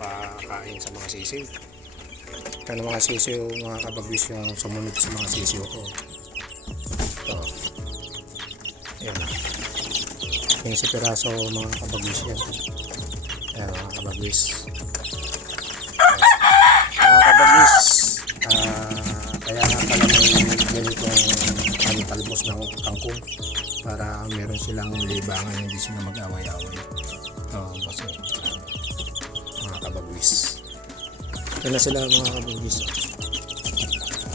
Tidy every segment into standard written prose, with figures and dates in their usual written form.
papakain sa mga sisiw. Kaya mga sisiw, mga kabagwis, yung sumunod sa mga sisiw ko. Ito. Ayan. Yung si piraso mga kabagwis yan. Ayan mga kabagwis. Mga kabagwis, kaya nga pala may ganitong talbos ng kangkong para meron silang libangan, hindi sila mag-away-away. Kasi mga kabagwis. Ito na sila mga kabagwis.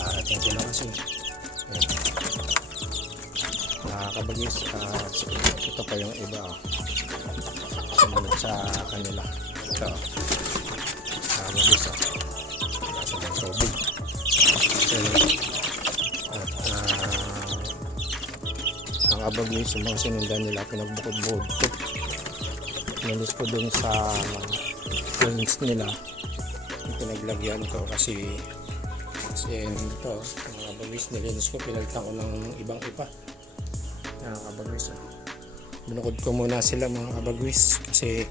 Ating ko lang kasi. Mga kabagwis, ito pa yung iba. Sumunod sa kanila. Ito. Kabagwis. Kasi ng tubig. Ang kabagwis, yung mga sinundan nila, pinagbukod-bukod ko. Nalis ko dun sa wings nila. Pinaglagyan ko kasi ito, mga kabagwis, nilinis ko, pinalitan ko ng ibang ipa. Mga kabagwis, binukod ko muna sila mga kabagwis kasi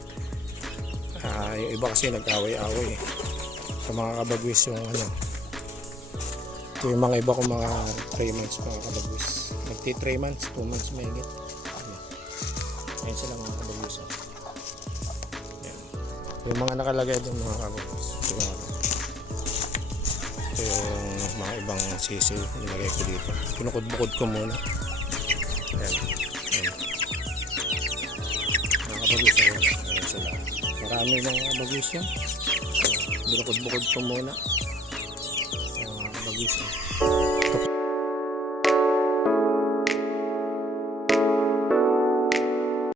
yung iba kasi nag-away-away sa mga kabagwis. Yung ito yung mga iba ko mga 3 months mga kabagwis, nagti 3 months, 2 months may higit. Ayun sila mga kabagwis. Yung mga nakalagay doon mga kabagwis, ito yung mga ibang sisiw nilagay ko dito. Pinukod-bukod ko muna. Ayan. Mga kabagwis, ayan sila. Marami mga kabagwis yan. Binukod-bukod ko muna. Mga kabagwis.